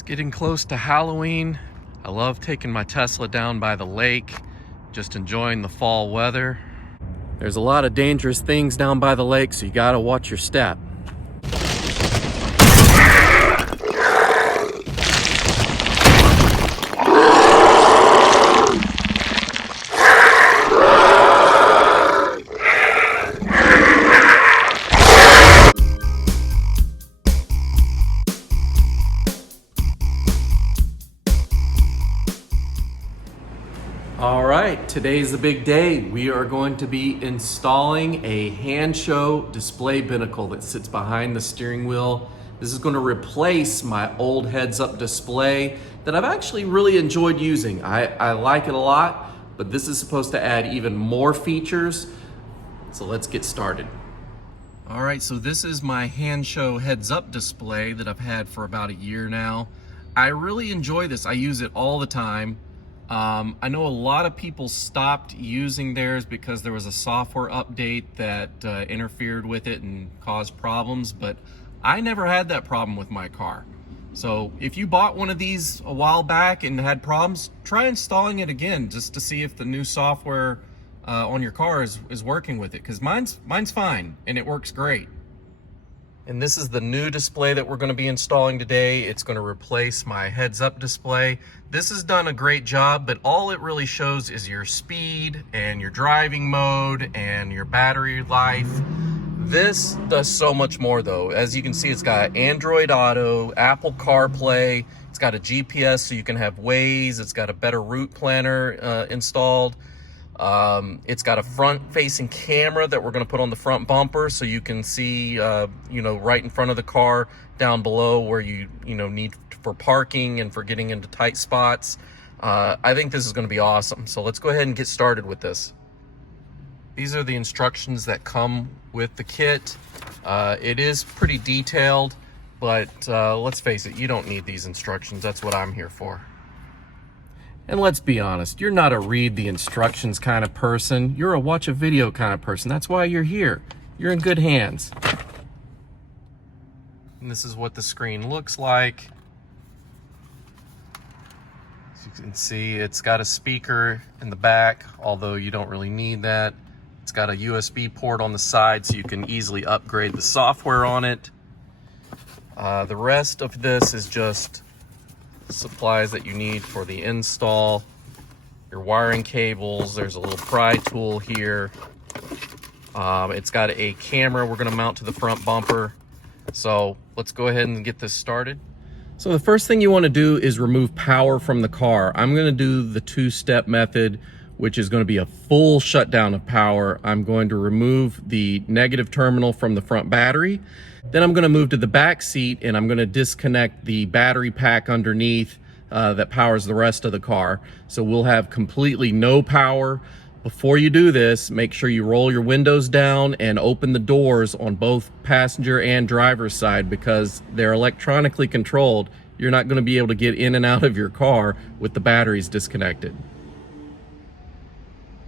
It's getting close to Halloween. I love taking my Tesla down by the lake, just enjoying the fall weather. There's a lot of dangerous things down by the lake, so you gotta watch your step. All right, today's the big day. We are going to be installing a Hansshow display binnacle that sits behind the steering wheel. This is going to replace my old heads-up display that I've actually really enjoyed using. I like it a lot, but this is supposed to add even more features. So let's get started. All right, so this is my Hansshow heads-up display that I've had for about a year now. I really enjoy this. I use it all the time. I know a lot of people stopped using theirs because there was a software update that interfered with it and caused problems, but I never had that problem with my car. So if you bought one of these a while back and had problems, try installing it again just to see if the new software on your car is working with it, because mine's fine and it works great. And this is the new display that we're going to be installing today. It's going to replace my heads-up display. This has done a great job, but all it really shows is your speed and your driving mode and your battery life. This does so much more though. As you can see, it's got Android Auto, Apple CarPlay, it's got a GPS so you can have Waze, it's got a better route planner installed. It's got a front-facing camera that we're going to put on the front bumper so you can see, right in front of the car down below where you need for parking and for getting into tight spots. I think this is going to be awesome. So let's go ahead and get started with this. These are the instructions that come with the kit. It is pretty detailed, but let's face it, you don't need these instructions. That's what I'm here for. And let's be honest, you're not a read the instructions kind of person. You're a watch a video kind of person. That's why you're here. You're in good hands. And this is what the screen looks like. As you can see, it's got a speaker in the back, although you don't really need that. It's got a USB port on the side so you can easily upgrade the software on it. The rest of this is just supplies that you need for the install, your wiring cables. There's a little pry tool here. It's got a camera we're going to mount to the front bumper. So let's go ahead and get this started. So the first thing you want to do is remove power from the car. I'm going to do the two-step method, which is going to be a full shutdown of power. I'm going to remove the negative terminal from the front battery. Then I'm going to move to the back seat and I'm going to disconnect the battery pack underneath that powers the rest of the car. So we'll have completely no power. Before you do this, make sure you roll your windows down and open the doors on both passenger and driver's side, because they're electronically controlled. You're not going to be able to get in and out of your car with the batteries disconnected.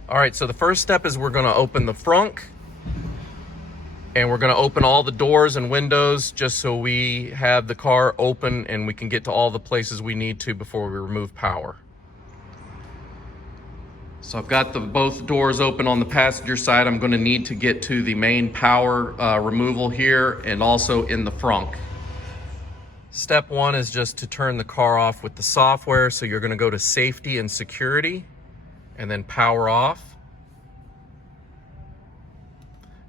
All right, so the first step is we're going to open the frunk. And we're going to open all the doors and windows just so we have the car open and we can get to all the places we need to before we remove power. So I've got both doors open on the passenger side. I'm going to need to get to the main power removal here and also in the frunk. Step one is just to turn the car off with the software. So you're going to go to safety and security and then power off.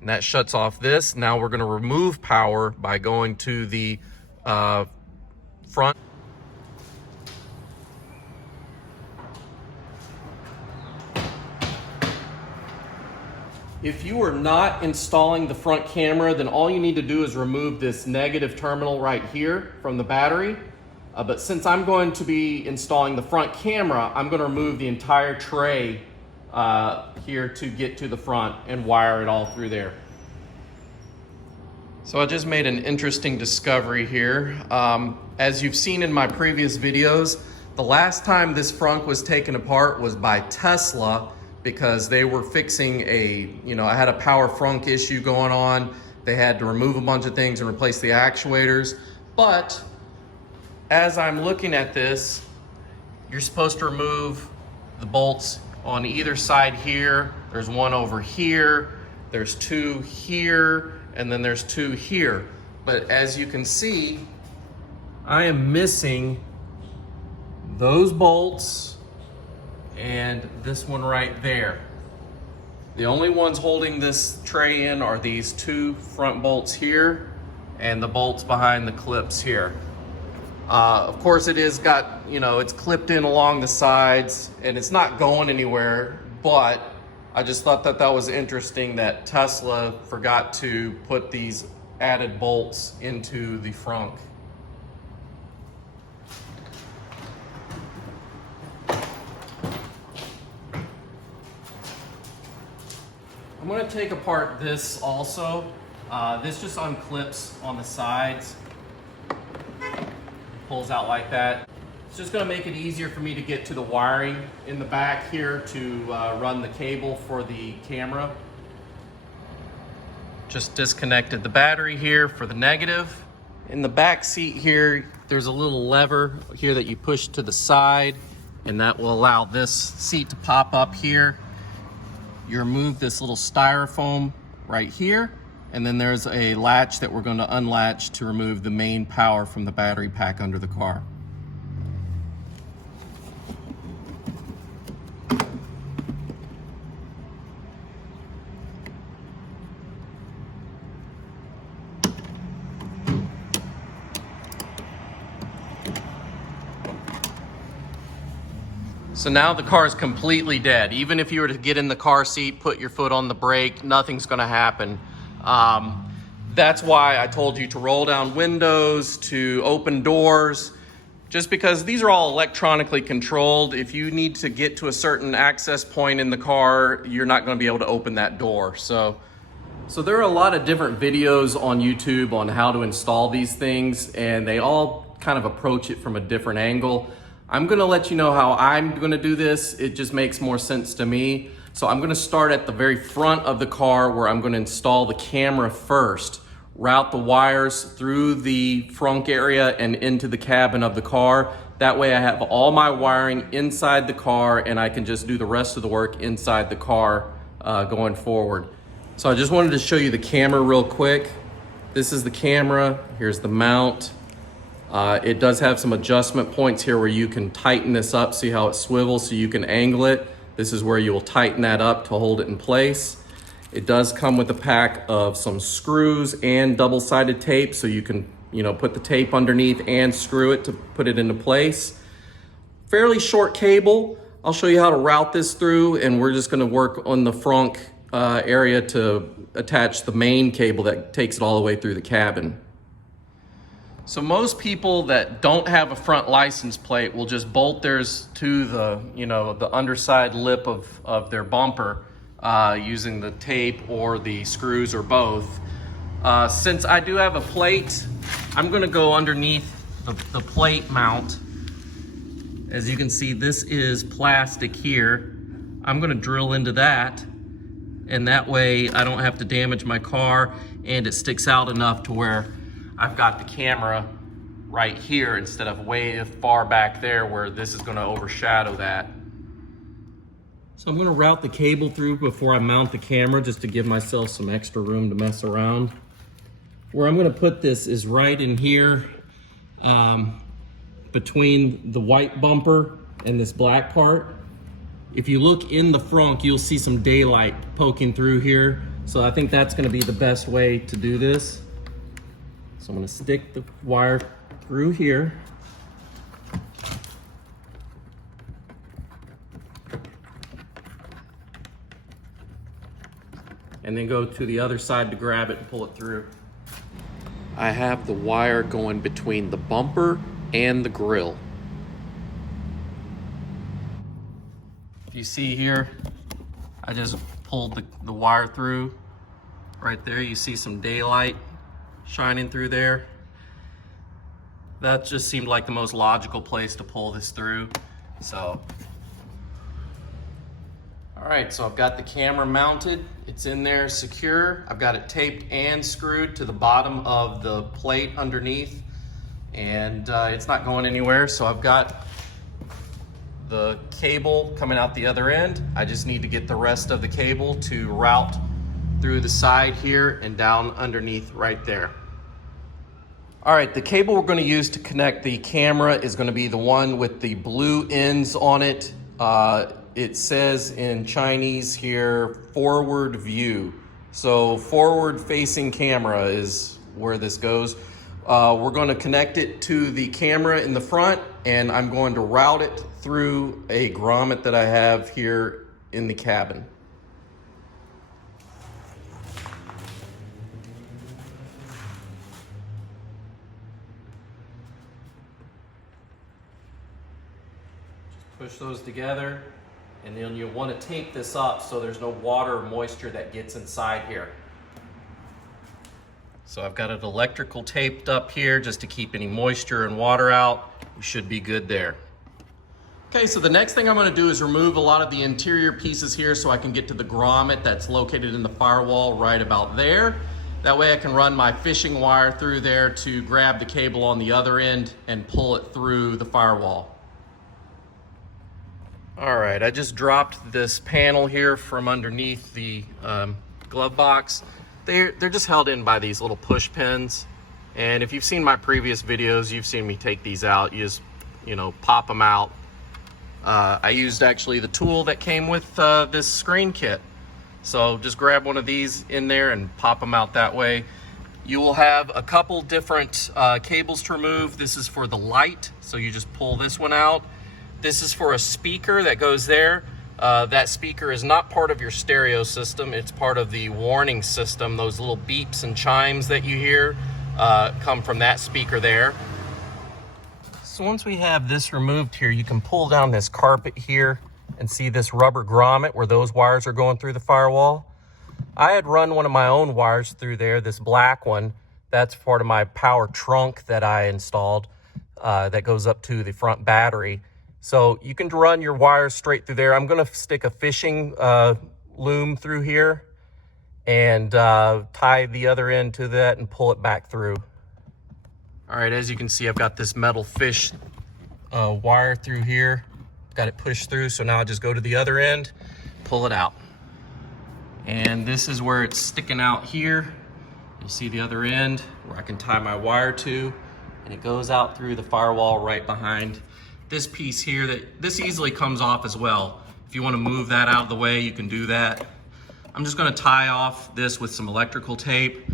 And that shuts off this. Now we're going to remove power by going to the front. If you are not installing the front camera, then all you need to do is remove this negative terminal right here from the battery. But since I'm going to be installing the front camera, I'm going to remove the entire tray here to get to the front and wire it all through there. So I just made an interesting discovery here. As you've seen in my previous videos, the last time this frunk was taken apart was by Tesla, because they were fixing I had a power frunk issue going on. They had to remove a bunch of things and replace the actuators. But as I'm looking at this, you're supposed to remove the bolts on either side here. There's one over here, there's two here, and then there's two here. But as you can see, I am missing those bolts and this one right there. The only ones holding this tray in are these two front bolts here and the bolts behind the clips here. Of course it is got, it's clipped in along the sides and it's not going anywhere, but I just thought that was interesting that Tesla forgot to put these added bolts into the frunk. I'm gonna take apart this also. This just unclips on the sides. Pulls out like that. It's just gonna make it easier for me to get to the wiring in the back here to run the cable for the camera. Just disconnected the battery here for the negative. In the back seat here, there's a little lever here that you push to the side, and that will allow this seat to pop up here. You remove this little styrofoam right here, and then there's a latch that we're going to unlatch to remove the main power from the battery pack under the car. So now the car is completely dead. Even if you were to get in the car seat, put your foot on the brake, nothing's gonna happen. That's why I told you to roll down windows, to open doors, just because these are all electronically controlled. If you need to get to a certain access point in the car, you're not gonna be able to open that door. So there are a lot of different videos on YouTube on how to install these things, and they all kind of approach it from a different angle. I'm gonna let you know how I'm gonna do this. It just makes more sense to me. So I'm gonna start at the very front of the car where I'm gonna install the camera first, route the wires through the frunk area and into the cabin of the car. That way I have all my wiring inside the car and I can just do the rest of the work inside the car going forward. So I just wanted to show you the camera real quick. This is the camera, here's the mount. It does have some adjustment points here where you can tighten this up, see how it swivels so you can angle it. This is where you will tighten that up to hold it in place. It does come with a pack of some screws and double-sided tape so you can put the tape underneath and screw it to put it into place. Fairly short cable. I'll show you how to route this through, and we're just gonna work on the frunk area to attach the main cable that takes it all the way through the cabin. So most people that don't have a front license plate will just bolt theirs to the, the underside lip of their bumper using the tape or the screws or both. Since I do have a plate, I'm gonna go underneath the plate mount. As you can see, this is plastic here. I'm gonna drill into that, and that way I don't have to damage my car, and it sticks out enough to where I've got the camera right here instead of way far back there where this is going to overshadow that. So I'm going to route the cable through before I mount the camera just to give myself some extra room to mess around. Where I'm going to put this is right in here between the white bumper and this black part. If you look in the frunk, you'll see some daylight poking through here. So I think that's going to be the best way to do this. So I'm going to stick the wire through here. And then go to the other side to grab it and pull it through. I have the wire going between the bumper and the grille. You see here, I just pulled the wire through. Right there, you see some daylight shining through there. That just seemed like the most logical place to pull this through. So, all right, so I've got the camera mounted. It's in there secure. I've got it taped and screwed to the bottom of the plate underneath. and it's not going anywhere. So I've got the cable coming out the other end. I just need to get the rest of the cable to route through the side here and down underneath right there. All right, the cable we're going to use to connect the camera is going to be the one with the blue ends on it. It says in Chinese here, forward view. So forward facing camera is where this goes. We're going to connect it to the camera in the front, and I'm going to route it through a grommet that I have here in the cabin. Push those together, and then you'll want to tape this up so there's no water or moisture that gets inside here. So I've got it electrical taped up here just to keep any moisture and water out. We should be good there. Okay, so the next thing I'm going to do is remove a lot of the interior pieces here so I can get to the grommet that's located in the firewall right about there. That way I can run my fishing wire through there to grab the cable on the other end and pull it through the firewall. All right, I just dropped this panel here from underneath the glove box. They're just held in by these little push pins. And if you've seen my previous videos, you've seen me take these out. You just, pop them out. I used actually the tool that came with this screen kit. So just grab one of these in there and pop them out that way. You will have a couple different cables to remove. This is for the light, so you just pull this one out. This is for a speaker that goes there. That speaker is not part of your stereo system. It's part of the warning system. Those little beeps and chimes that you hear come from that speaker there. So once we have this removed here, you can pull down this carpet here and see this rubber grommet where those wires are going through the firewall. I had run one of my own wires through there, this black one. That's part of my power trunk that I installed that goes up to the front battery. So you can run your wires straight through there. I'm going to stick a fishing loom through here and tie the other end to that and pull it back through. All right, as you can see, I've got this metal fish wire through here. Got it pushed through, so now I just go to the other end, pull it out. And this is where it's sticking out here. You'll see the other end where I can tie my wire to, and it goes out through the firewall right behind this piece here. This easily comes off as well. If you want to move that out of the way, you can do that. I'm just going to tie off this with some electrical tape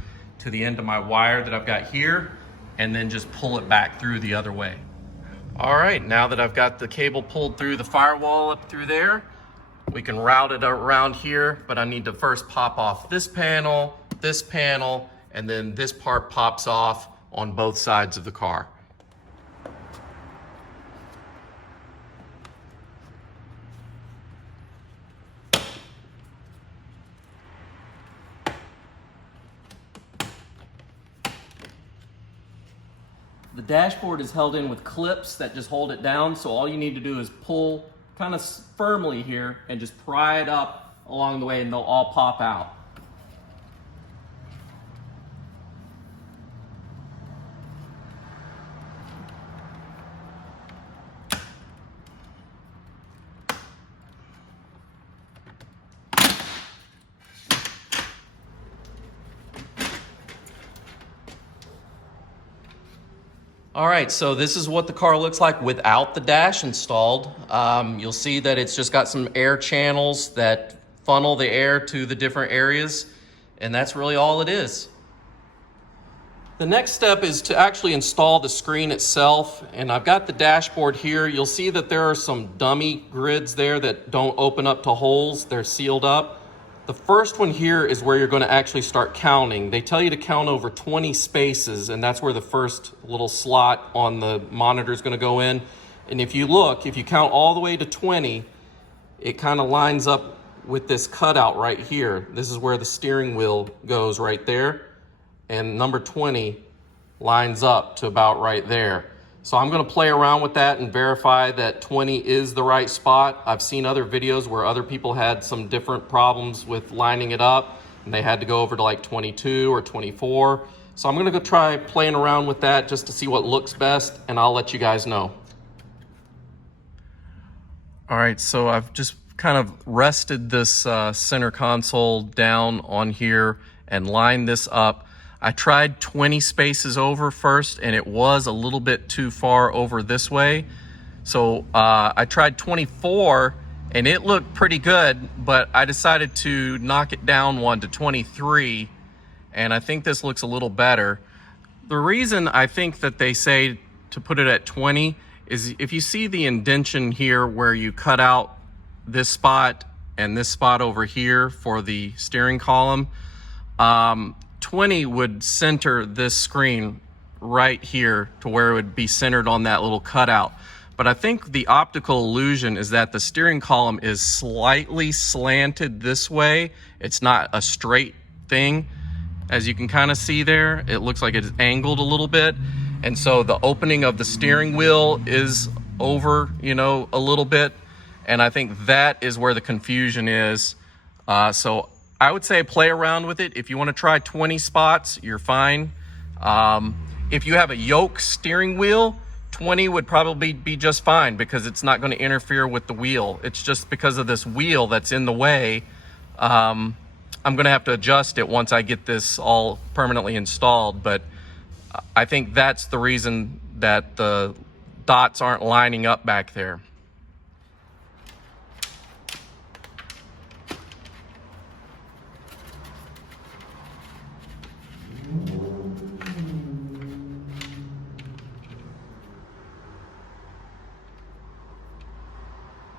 to the end of my wire that I've got here, and then just pull it back through the other way. All right, now that I've got the cable pulled through the firewall up through there, we can route it around here, but I need to first pop off this panel, and then this part pops off on both sides of the car. The dashboard is held in with clips that just hold it down, so all you need to do is pull kind of firmly here and just pry it up along the way and they'll all pop out. All right, so this is what the car looks like without the dash installed. You'll see that it's just got some air channels that funnel the air to the different areas, and that's really all it is. The next step is to actually install the screen itself, and I've got the dashboard here. You'll see that there are some dummy grids there that don't open up to holes. They're sealed up. The first one here is where you're going to actually start counting. They tell you to count over 20 spaces, and that's where the first little slot on the monitor is going to go in. And if you look, if you count all the way to 20, it kind of lines up with this cutout right here. This is where the steering wheel goes right there. And number 20 lines up to about right there. So I'm going to play around with that and verify that 20 is the right spot. I've seen other videos where other people had some different problems with lining it up, and they had to go over to like 22 or 24. So I'm gonna go try playing around with that just to see what looks best, and I'll let you guys know. All right, so I've just kind of rested this center console down on here and lined this up. I tried 20 spaces over first, and it was a little bit too far over this way. So I tried 24, and it looked pretty good, but I decided to knock it down one to 23, and I think this looks a little better. The reason I think that they say to put it at 20 is if you see the indentation here where you cut out this spot and this spot over here for the steering column, 20 would center this screen right here to where it would be centered on that little cutout. But I think the optical illusion is that the steering column is slightly slanted this way. It's not a straight thing. As you can kind of see there, it looks like it's angled a little bit. And so the opening of the steering wheel is over, you know, a little bit. And I think that is where the confusion is. So I would say play around with it. If you want to try 20 spots, you're fine. If you have a yoke steering wheel, 20 would probably be just fine because it's not going to interfere with the wheel. It's just because of this wheel that's in the way. I'm going to have to adjust it once I get this all permanently installed, but I think that's the reason that the dots aren't lining up back there.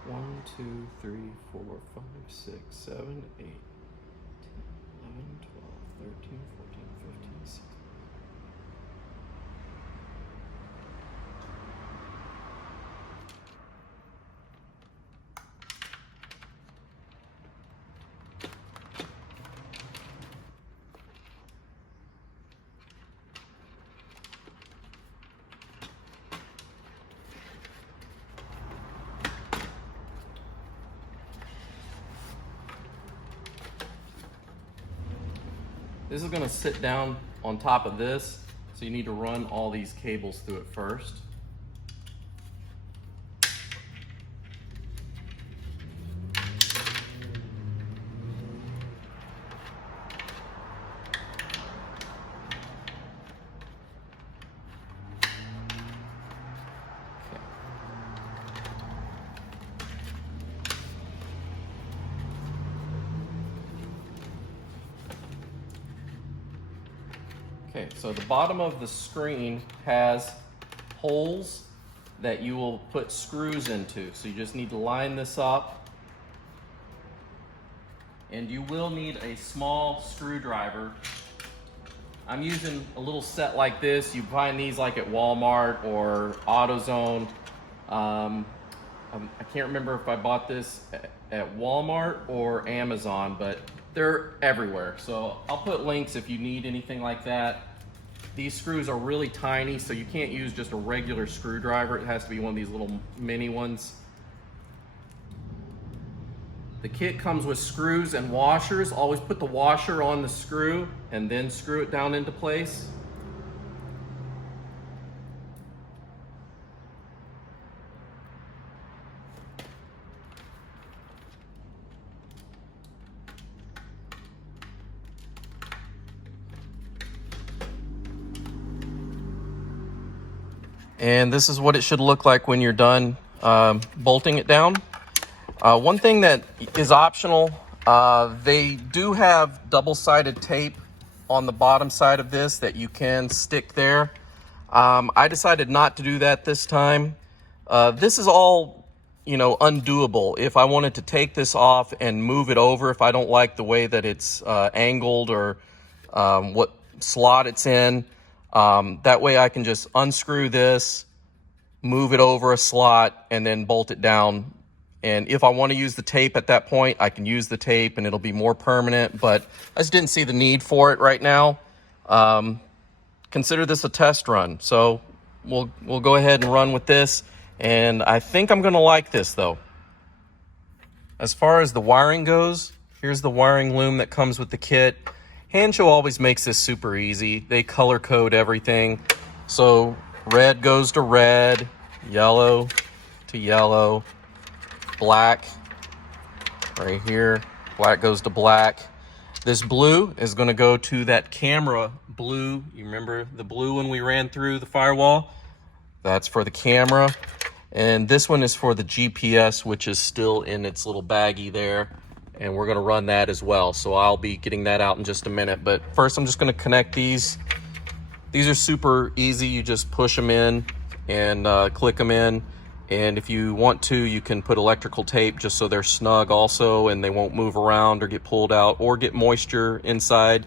One, two, three, 4, 5, 6, 7, 8, 10, 11, 12, 13, 14, 15, 16. This is going to sit down on top of this, so you need to run all these cables through it first. Okay, so the bottom of the screen has holes that you will put screws into. So you just need to line this up. And you will need a small screwdriver. I'm using a little set like this. You find these like at Walmart or AutoZone. I can't remember if I bought this at Walmart or Amazon, but they're everywhere. So I'll put links if you need anything like that. These screws are really tiny, so you can't use just a regular screwdriver. It has to be one of these little mini ones. The kit comes with screws and washers. Always put the washer on the screw and then screw it down into place. And this is what it should look like when you're done bolting it down. One thing that is optional, they do have double-sided tape on the bottom side of this that you can stick there. I decided not to do that this time. This is all, you know, undoable. If I wanted to take this off and move it over, if I don't like the way that it's angled or what slot it's in, that way I can just unscrew this, move it over a slot, and then bolt it down. And if I want to use the tape at that point, I can use the tape and it'll be more permanent, but I just didn't see the need for it right now. Consider this a test run. So we'll go ahead and run with this. And I think I'm going to like this though. As far as the wiring goes, here's the wiring loom that comes with the kit. Hansshow always makes this super easy. They color code everything. So red goes to red, yellow to yellow, black right here, black goes to black. This blue is going to go to that camera blue. You remember the blue when we ran through the firewall? That's for the camera. And this one is for the GPS, which is still in its little baggie there. And we're going to run that as well. So I'll be getting that out in just a minute. But first, I'm just going to connect these. These are super easy. You just push them in and click them in. And if you want to, you can put electrical tape just so they're snug also and they won't move around or get pulled out or get moisture inside.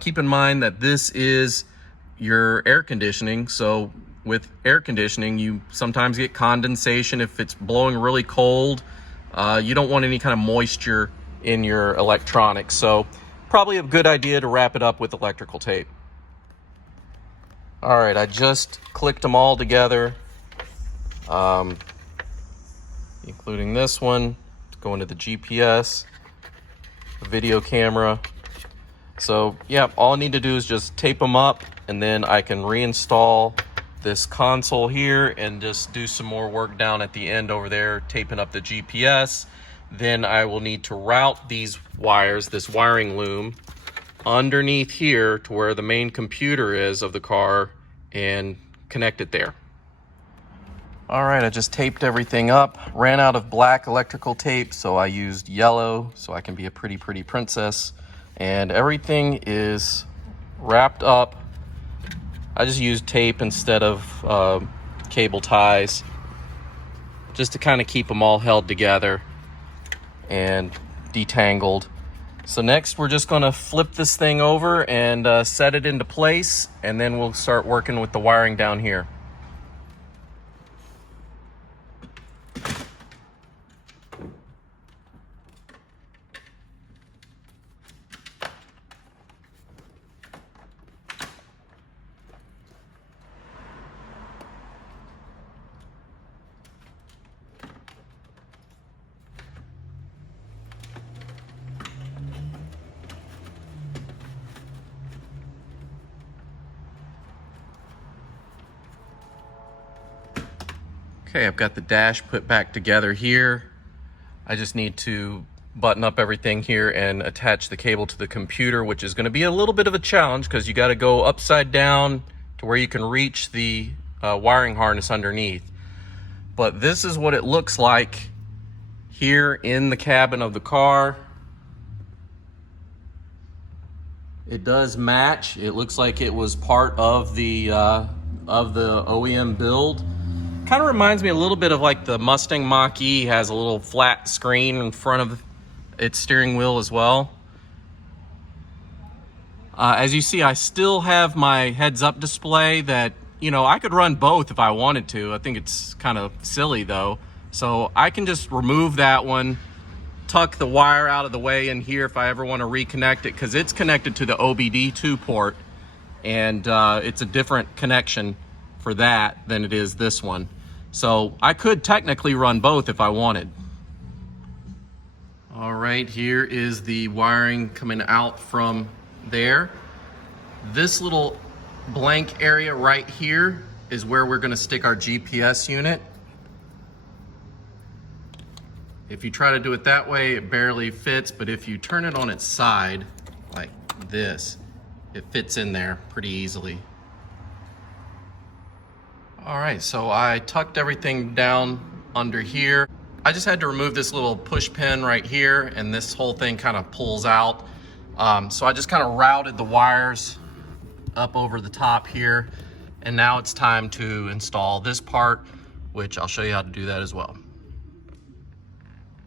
Keep in mind that this is your air conditioning. So with air conditioning, you sometimes get condensation. If it's blowing really cold, you don't want any kind of moisture in your electronics. So probably a good idea to wrap it up with electrical tape. All right, I just clicked them all together. Including this one, going to the GPS, the video camera. So yeah, all I need to do is just tape them up and then I can reinstall this console here and just do some more work down at the end over there, taping up the GPS. Then I will need to route these wires, this wiring loom, underneath here to where the main computer is of the car and connect it there. All right, I just taped everything up, ran out of black electrical tape, so I used yellow so I can be a pretty princess. And everything is wrapped up. I just used tape instead of cable ties, just to kind of keep them all held together and detangled. So next we're just gonna flip this thing over and set it into place, and then we'll start working with the wiring down here. Okay, I've got the dash put back together here. I just need to button up everything here and attach the cable to the computer, which is going to be a little bit of a challenge because you got to go upside down to where you can reach the wiring harness underneath. But this is what it looks like here in the cabin of the car. It does match. It looks like it was part of the OEM build. Kind of reminds me a little bit of like the Mustang Mach-E has a little flat screen in front of its steering wheel as well. As you see, I still have my heads-up display that, you know, I could run both if I wanted to. I think it's kind of silly though. So I can just remove that one, tuck the wire out of the way in here if I ever want to reconnect it, because it's connected to the OBD2 port, and it's a different connection for that than it is this one. So I could technically run both if I wanted. All right, here is the wiring coming out from there. This little blank area right here is where we're going to stick our GPS unit. If you try to do it that way, it barely fits, but if you turn it on its side like this, it fits in there pretty easily. All right, so I tucked everything down under here. I just had to remove this little push pin right here, and this whole thing kind of pulls out. So I just kind of routed the wires up over the top here, and now it's time to install this part, which I'll show you how to do that as well.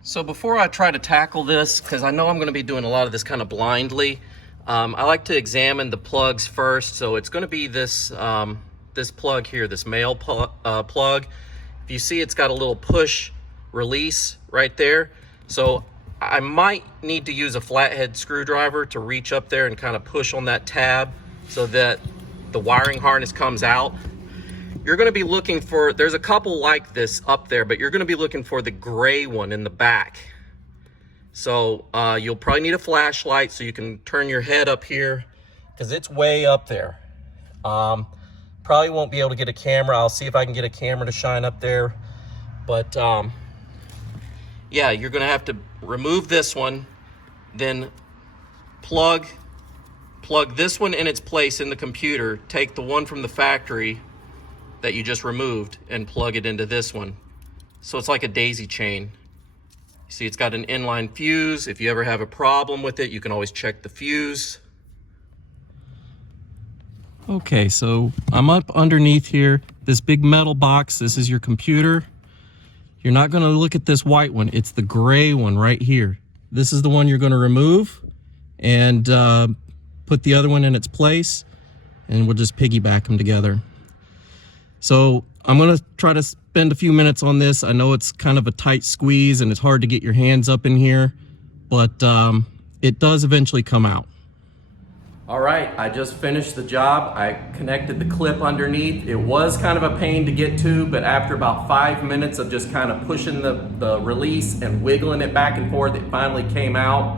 So before I try to tackle this, because I know I'm going to be doing a lot of this kind of blindly, I like to examine the plugs first. So it's going to be this this plug here, this male plug. If you see, it's got a little push release right there. So I might need to use a flathead screwdriver to reach up there and kind of push on that tab so that the wiring harness comes out. You're going to be looking for, there's a couple like this up there, but you're going to be looking for the gray one in the back. So you'll probably need a flashlight so you can turn your head up here because it's way up there. Probably won't be able to get a camera. I'll see if I can get a camera to shine up there. But yeah, you're gonna have to remove this one, then plug this one in its place in the computer, take the one from the factory that you just removed and plug it into this one. So it's like a daisy chain. You see, it's got an inline fuse. If you ever have a problem with it, you can always check the fuse. Okay, so I'm up underneath here, this big metal box. This is your computer. You're not gonna look at this white one. It's the gray one right here. This is the one you're gonna remove and put the other one in its place, and we'll just piggyback them together. So I'm gonna try to spend a few minutes on this. I know it's kind of a tight squeeze and it's hard to get your hands up in here, but it does eventually come out. All right, I just finished the job. I connected the clip underneath. It was kind of a pain to get to, but after about 5 minutes of just kind of pushing the release and wiggling it back and forth, it finally came out.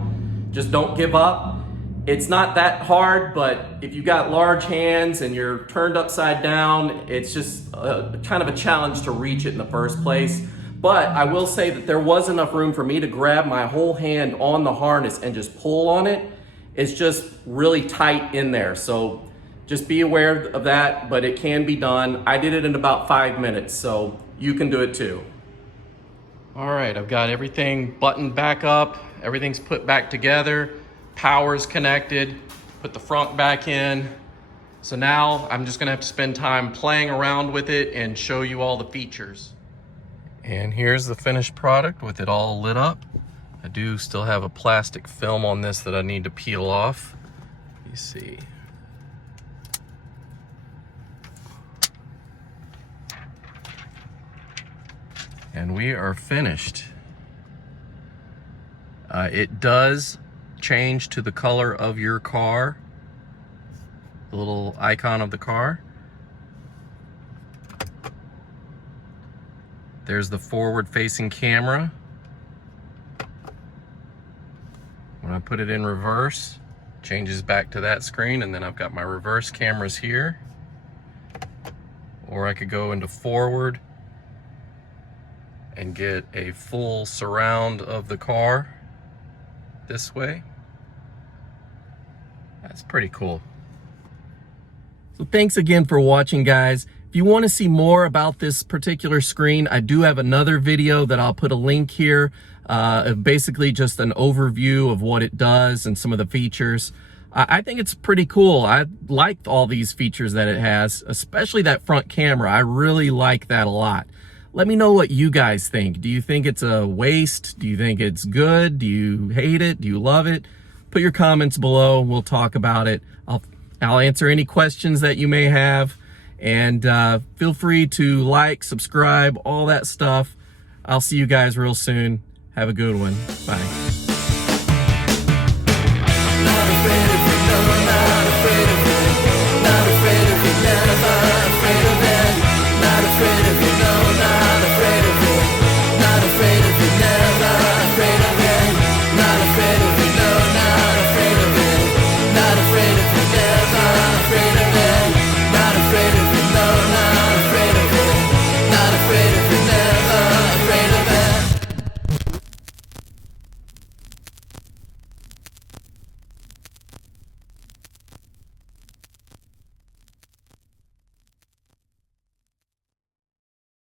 Just don't give up. It's not that hard, but if you got large hands and you're turned upside down, it's just kind of a challenge to reach it in the first place. But I will say that there was enough room for me to grab my whole hand on the harness and just pull on it. It's just really tight in there. So just be aware of that, but it can be done. I did it in about 5 minutes, so you can do it too. All right, I've got everything buttoned back up. Everything's put back together. Power's connected. Put the front back in. So now I'm just gonna have to spend time playing around with it and show you all the features. And here's the finished product with it all lit up. I do still have a plastic film on this that I need to peel off. You see. And we are finished. It does change to the color of your car, the little icon of the car. There's the forward-facing camera. When I put it in reverse, changes back to that screen, and then I've got my reverse cameras here. Or I could go into forward and get a full surround of the car this way. That's pretty cool. So thanks again for watching, guys. If you want to see more about this particular screen, I do have another video that I'll put a link here. Basically just an overview of what it does and some of the features. I think it's pretty cool. I like all these features that it has, especially that front camera. I really like that a lot. Let me know what you guys think. Do you think it's a waste? Do you think it's good? Do you hate it? Do you love it? Put your comments below. We'll talk about it. I'll answer any questions that you may have. And feel free to like, subscribe, all that stuff. I'll see you guys real soon. Have a good one. Bye.